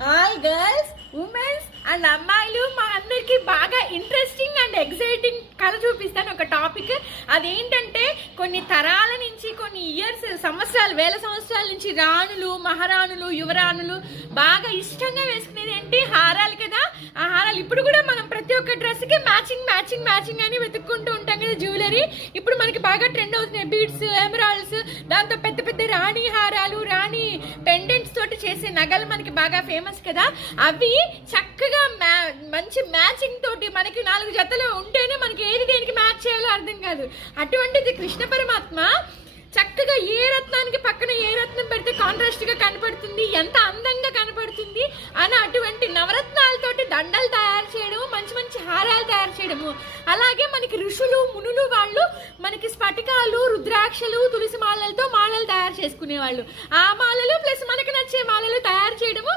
All girls, women's and అమ్మాయిలు మా అందరికి బాగా ఇంట్రెస్టింగ్ అండ్ ఎక్సైటింగ్ కథ చూపిస్తాను. ఒక టాపిక్ అదేంటంటే కొన్ని తరాల నుంచి, కొన్ని ఇయర్స్, సంవత్సరాలు, వేల సంవత్సరాల నుంచి రాణులు, మహారాణులు, యువరాణులు బాగా ఇష్టంగా వేసుకునేది ఏంటి? హారాలు కదా. ఆ హారాలు ఇప్పుడు కూడా మనం ప్రతి ఒక్క డ్రెస్ కి మ్యాచింగ్ మ్యాచింగ్ మ్యాచింగ్ అని వెతుక్కుంటూ ఉంటాం కదా. జ్యువెలరీ ఇప్పుడు మనకి బాగా ట్రెండ్ అవుతున్నాయి. బీడ్స్, ఎమరాల్డ్స్, దాంతో పెద్ద పెద్ద రాణి హారాలు, రాణి పెండెంట్స్ తోటి చేసే నగలు మనకి బాగా ఫేమస్ కదా. అవి చక్కగా మంచి మ్యాచింగ్ తోటి మనకి 4 జతలు ఉంటేనే మనకి ఏది దేనికి మ్యాచ్ చేయాలో అర్థం కాదు. అటువంటిది కృష్ణ పరమాత్మ చక్కగా ఏ రత్నానికి పక్కన ఏ రత్నం పెడితే కాంట్రాస్ట్ గా కనపడుతుంది, ఎంత అందంగా కనపడుతుంది అని అటువంటి నవరత్నాలతోటి దండలు తయారు చేయడము, మంచి మంచి హారాలు తయారు చేయడము. అలాగే మనకి ఋషులు, మునులు వాళ్ళు మనకి స్ఫటికాలు, రుద్రాక్షలు, తులసి మాలలతో మాలలు తయారు చేసుకునేవాళ్ళు. ఆ మాలలు ప్లస్ మనకి నచ్చే మాలలు తయారు చేయడము